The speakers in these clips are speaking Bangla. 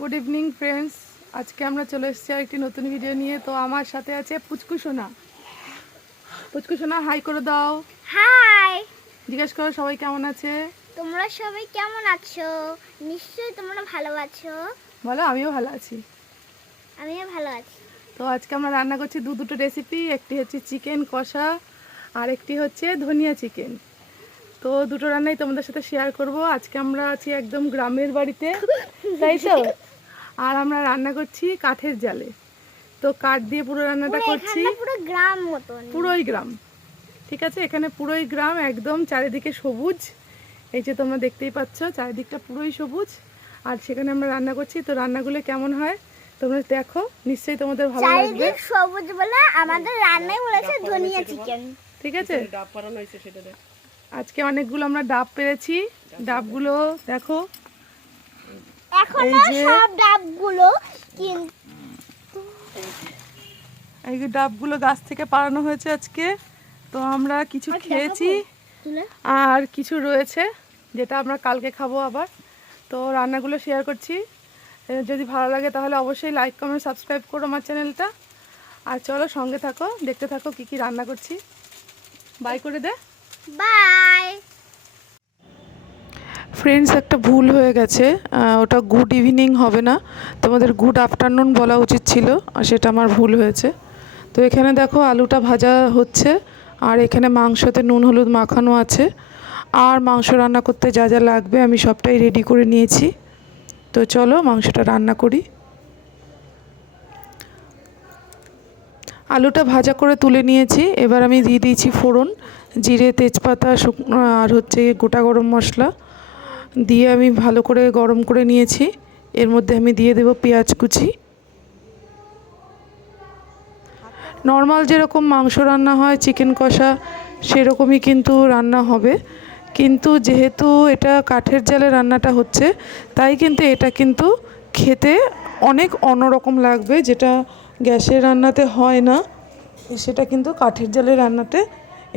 গুড ইভিনিং ফ্রেন্ডস, আজকে আমরা চলে এসেছি একটি নতুন ভিডিও নিয়ে। তো আমার সাথে আছে পুচকু সোনা। পুচকু সোনা হাই করে দাও। হাই, জিজ্ঞেস করো সবাই কেমন আছে। তোমরা সবাই কেমন আছো? নিশ্চয়ই তোমরা ভালো আছো। বলো আমিও ভালো আছি। আমিও ভালো আছি। তো আজকে আমরা রান্না করছি দুটো রেসিপি, একটি হচ্ছে চিকেন কষা আর একটি হচ্ছে ধনিয়া চিকেন। তো দুটো রান্নাই তোমাদের সাথে শেয়ার করব। আজকে আমরা আছি একদম গ্রামের বাড়িতে, তাই তো? আর আমরা রান্না করছি কাঠের জালে। তো কাঠ দিয়ে পুরো রান্নাটা করছি। পুরো গ্রাম মতন, পুরোই গ্রাম, ঠিক আছে। এখানে পুরোই গ্রাম, একদম চারিদিকে সবুজ। এই যে তোমরা দেখতেই পাচ্ছ চারিদিকটা পুরোই সবুজ। আর সেখানে আমরা রান্না করছি। তো রান্নাগুলো কেমন হয় তোমরা দেখো, নিশ্চয়ই তোমাদের ভালো লাগবে। চারিদিক সবুজ বলে আমাদের রান্নায় বলেছে ধনিয়া চিকেন, ঠিক আছে। আজকে অনেকগুলো আমরা ডাব পেরেছি। ডাবগুলো দেখো, এখনো সব ডাবগুলো এই যে ডাবগুলো গাছ থেকে পাড়ানো হয়েছে আজকে। তো আমরা কিছু খেয়েছি আর কিছু রয়েছে যেটা আমরা কালকে খাবো আবার। তো রান্নাগুলো শেয়ার করছি। যদি ভালো লাগে তাহলে অবশ্যই লাইক কমেন্ট সাবস্ক্রাইব করো আমার চ্যানেলটা। আর চলো সঙ্গে থাকো, দেখতে থাকো কি কি রান্না করছি। বাই করে দে। বাই ফ্রেন্ডস, একটা ভুল হয়ে গেছে। ওটা গুড ইভিনিং হবে না, তোমাদের গুড আফটারনুন বলা উচিত ছিল, আর সেটা আমার ভুল হয়েছে। তো এখানে দেখো আলুটা ভাজা হচ্ছে, আর এখানে মাংসতে নুন হলুদ মাখানো আছে। আর মাংস রান্না করতে যা যা লাগবে আমি সবটাই রেডি করে নিয়েছি। তো চলো মাংসটা রান্না করি। আলুটা ভাজা করে তুলে নিয়েছি। এবার আমি দিয়ে দিয়েছি ফোড়ন, জিরে তেজপাতা শুকনো আর হচ্ছে গোটা গরম মশলা দিয়ে আমি ভালো করে গরম করে নিয়েছি। এর মধ্যে আমি দিয়ে দেব পেঁয়াজ কুচি। নর্মাল যেরকম মাংস রান্না হয় চিকেন কষা সেরকমই কিন্তু রান্না হবে, কিন্তু যেহেতু এটা কাঠের জালে রান্নাটা হচ্ছে তাই কিন্তু এটা কিন্তু খেতে অনেক অন্যরকম লাগবে, যেটা গ্যাসের রান্নাতে হয় না। সেটা কিন্তু কাঠের জালে রান্নাতে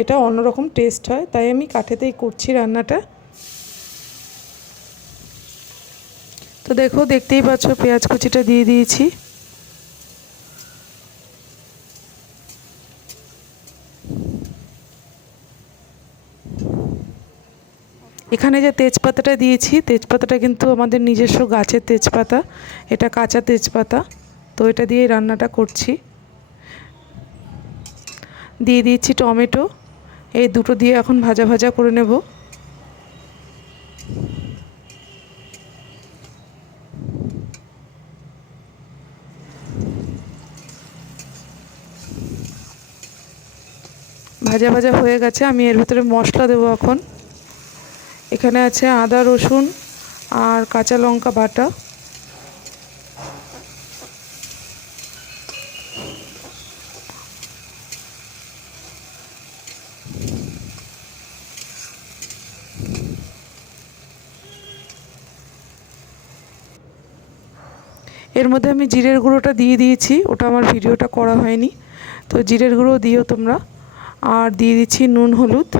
এটা অন্যরকম টেস্ট হয়, তাই আমি কাঠেতেই করছি রান্নাটা। তো দেখো, দেখতেই পাচ্ছ পেঁয়াজ কুচিটা দিয়ে দিয়েছি। এখানে যে তেজপাতাটা দিয়েছি, তেজপাতাটা কিন্তু আমাদের নিজস্ব গাছের তেজপাতা, এটা কাঁচা তেজপাতা। তো এটা দিয়ে রান্নাটা করছি। দিয়ে দিয়েছি টমেটো, এই দুটো দিয়ে এখন ভাজা ভাজা করে নেব। ভাজা ভাজা হয়ে গেছে, আমি এর ভিতরে মশলা দেবো এখন। এখানে আছে আদা রসুন আর কাঁচা লঙ্কা বাটা। এর মধ্যে আমি জিরের গুঁড়োটা দিয়ে দিয়েছি, ওটা আমার ভিডিওটা করা হয়নি। তো জিরের গুঁড়ো দিও তোমরা। আর দিয়ে দিচ্ছি নুন হলুদ।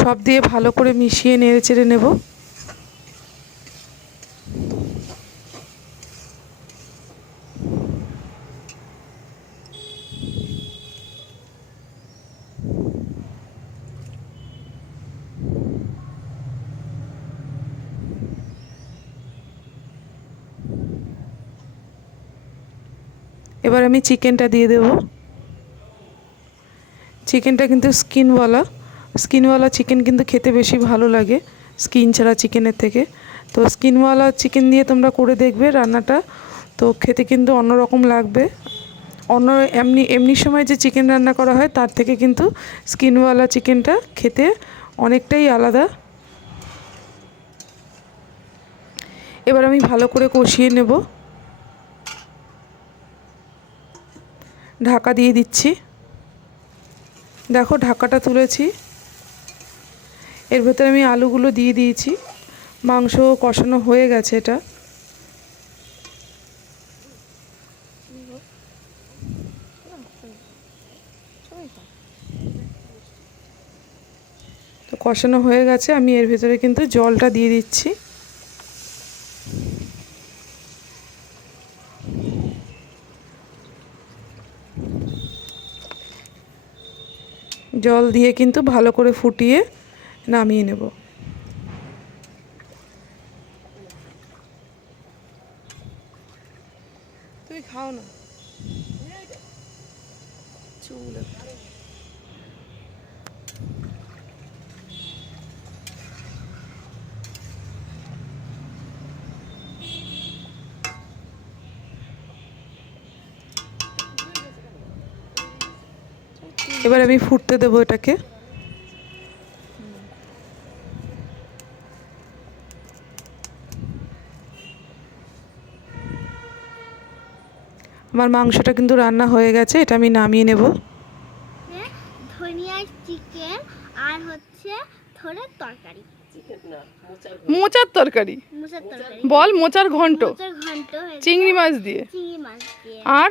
সব দিয়ে ভালো করে মিশিয়ে নেড়ে চেড়ে নেব। এবার আমি চিকেনটা দিয়ে দেব। চিকেনটা কিন্তু স্কিনওয়ালা চিকেন কিন্তু খেতে বেশি ভালো লাগে স্কিন ছাড়া চিকেনের থেকে। তো স্কিনওয়ালা চিকেন দিয়ে তোমরা করে দেখবে রান্নাটা, তো খেতে কিন্তু অন্যরকম লাগবে। এমনি সময় যে চিকেন রান্না করা হয় তার থেকে কিন্তু স্কিনওয়ালা চিকেনটা খেতে অনেকটাই আলাদা। এবার আমি ভালো করে কষিয়ে নেব। ঢাকা দিয়ে দিচ্ছি। দেখো ঢাকাটা তুলেছি, এর ভেতরে আমি আলুগুলো দিয়ে দিয়েছি। মাংস কষানো হয়ে গেছে এটা। তো কষানো হয়ে গেছে, আমি এর ভেতরে কিন্তু জলটা দিয়ে দিচ্ছি। জল দিয়ে কিন্তু ভালো করে ফুটিয়ে নামিয়ে নেব। তুমি খাও না চুল এবার আমি ফুটতে দেবো এটাকে। আমার মাংসটা কিন্তু রান্না হয়ে গেছে, এটা আমি নামিয়ে নেব। ধনিয়া চিকেন আর হচ্ছে থোড়ের তরকারি, মোচার তরকারি মোচার তরকারি, বল মোচার ঘন্ট, মোচার ঘন্ট, চিংড়ি মাছ দিয়ে, চিংড়ি মাছ দিয়ে, আর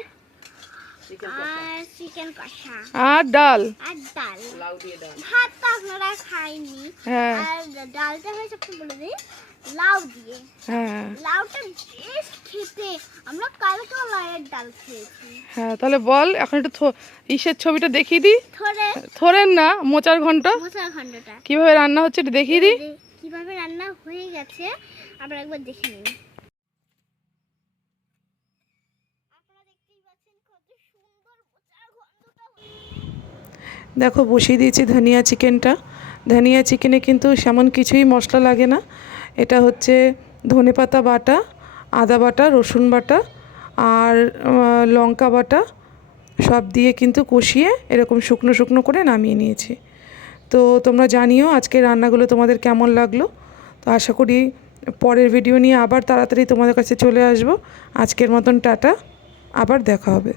চিকেন কষা, আর ডাল, আর ডাল, ভাত তো আপনারা খাইনি। হ্যাঁ আর ডালটা হয়েছে আপনি বলে দিই লাউ দিয়ে। হ্যাঁ লাউটা বেশ খেতে, আমরা কালকেও লাউয়ের ডাল খেয়েছি। হ্যাঁ, তাহলে বল এখন একটু ইসের ছবিটা দেখিয়ে দিই। থোড়ের না, মোচার ঘন্ট মোচার ঘন্টটা কিভাবে রান্না হচ্ছে একটু দেখিয়ে দিই। কিভাবে রান্না হয়ে গেছে আবার একবার দেখে নিন। দেখো বসিয়ে দিয়েছি ধনিয়া চিকেনটা। ধনিয়া চিকেনে কিন্তু সেমন কিছুই মশলা লাগে না। এটা হচ্ছে ধনেপাতা বাটা, আদা বাটা, রসুন বাটা আর লঙ্কা বাটা সব দিয়ে কিন্তু কষিয়ে এরকম শুকনো শুকনো করে নামিয়ে নিয়েছি। তো তোমরা জানিও আজকের রান্নাগুলো তোমাদের কেমন লাগলো। তো আশা করি পরের ভিডিও নিয়ে আবার তাড়াতাড়ি তোমাদের কাছে চলে আসবো। আজকের মতন টাটা, আবার দেখা হবে।